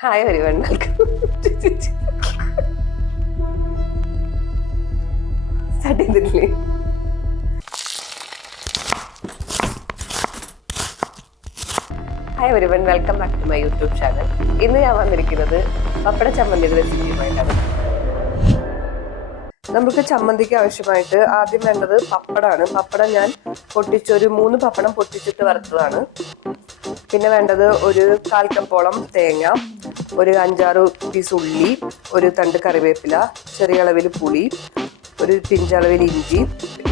Hi everyone, welcome. Start ചെയ്തിട്ടില്ലേ? Hi everyone, welcome back to my YouTube channel. ഇന്ന് ഞാൻ വന്നിരിക്കുന്നത് പപ്പട ചമ്മന്തിയുടെ റെസിപ്പിയുമായിട്ടാണ്. നമുക്ക് ചമ്മന്തിക്ക് ആവശ്യമായിട്ട് ആദ്യം വേണ്ടത് പപ്പടമാണ്. പപ്പടം ഞാൻ പൊട്ടിച്ചൊരു 3 പപ്പടം പൊട്ടിച്ചിട്ട് വറുത്തതാണ്. പിന്നെ വേണ്ടത് ഒരു 1/4 കപ്പോളം തേങ്ങ, ഒരു 5-6 പീസ് ഉള്ളി, ഒരു തണ്ട് കറിവേപ്പില, ചെറിയ അളവിൽ പുളി, ഒരു പിഞ്ചളവിൽ ഇഞ്ചി,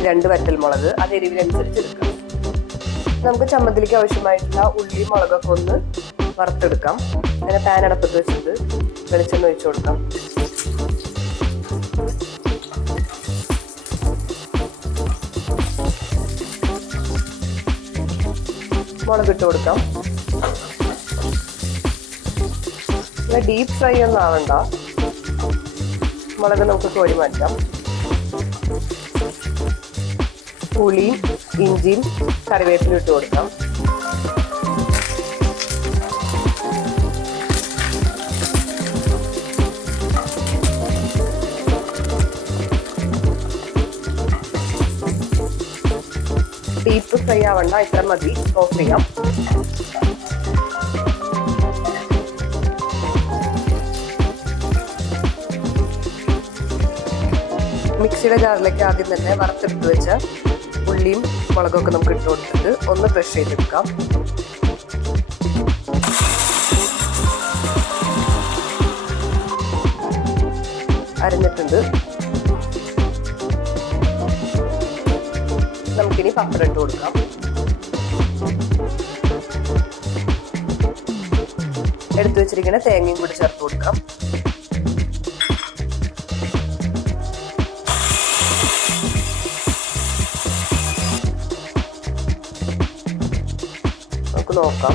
2 വറ്റൽമുളക്. അത് എരിവിനനുസരിച്ച് എടുക്കാം. നമുക്ക് ചമ്മന്തിക്ക് ആവശ്യമായിട്ടുള്ള ഉള്ളി മുളകൊക്കെ ഒന്ന് വറുത്തെടുക്കാം. അങ്ങനെ പാൻ അടപ്പത്ത് വെച്ചിട്ട് വെളിച്ചെണ്ണ ഒഴിച്ചു കൊടുക്കാം. മുളക് ഇട്ട് കൊടുക്കാം. ഡീപ്പ് ഫ്രൈ ഒന്നും ആവണ്ട, മുളക് നമുക്ക് കോരി മാറ്റാം. പുളിയും ഇഞ്ചിയും കറിവേപ്പിലും ഇട്ട് കൊടുക്കാം. ഡീപ്പ് ഫ്രൈ ആവണ്ട, ഇത്ര മതി. ഓഫ് ചെയ്യാം. മിക്സിയുടെ ജാറിലേക്ക് ആദ്യം തന്നെ വറുത്തെടുത്ത് വെച്ച ഉള്ളിയും മുളകൊക്കെ നമുക്ക് ഇട്ട് കൊടുത്തിട്ട് ഒന്ന് ക്രഷ് ചെയ്തെടുക്കാം. അരിഞ്ഞിട്ടുണ്ട്. നമുക്കിനി പപ്പടം ഇട്ട് കൊടുക്കാം. എടുത്തു വെച്ചിരിക്കുന്ന തേങ്ങയും കൂടി ചേർത്ത് കൊടുക്കാം. നമുക്ക് നോക്കാം.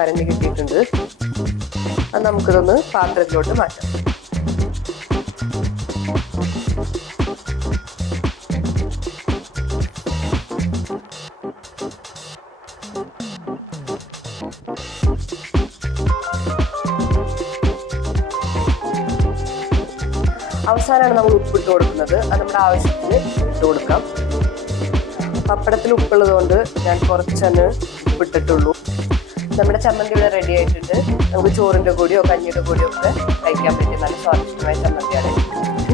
അരഞ്ഞ് കിട്ടിയിട്ടുണ്ട്. അത് നമുക്കിതൊന്ന് പാത്രത്തിലോട്ട് മാറ്റാം. അവസാനമാണ് നമ്മൾ ഉപ്പിട്ട് കൊടുക്കുന്നത്. അത് നമ്മുടെ ആവശ്യത്തിന് ഇട്ട് കൊടുക്കാം. പപ്പടത്തിൽ ഉപ്പുള്ളത് കൊണ്ട് ഞാൻ കുറച്ചൊന്ന് ഉപ്പിട്ടിട്ടുള്ളൂ. നമ്മുടെ ചമ്മന്തി ഇവിടെ റെഡി ആയിട്ടുണ്ട്. നമുക്ക് ചോറിൻ്റെ കൂടിയോ കഞ്ഞിയുടെ കൂടിയോ ഒക്കെ കഴിക്കാൻ പറ്റിയ നല്ല സ്വാദിഷ്ടമായ ചമ്മന്തിയാണ്.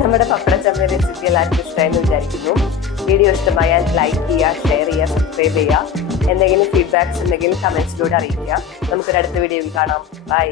നമ്മുടെ പപ്പട ചമ്മന്തി റെസിപ്പി എല്ലാവർക്കും ഇഷ്ടമായെന്ന് വിചാരിക്കുന്നു. വീഡിയോ ഇഷ്ടമായാൽ ലൈക്ക് ചെയ്യുക, ഷെയർ ചെയ്യുക, സബ്സ്ക്രൈബ് ചെയ്യുക. എന്തെങ്കിലും ഫീഡ്ബാക്സ് ഉണ്ടെങ്കിൽ കമൻസിലൂടെ അറിയിക്കുക. നമുക്കൊരു അടുത്ത വീഡിയോയിൽ കാണാം. ബൈ.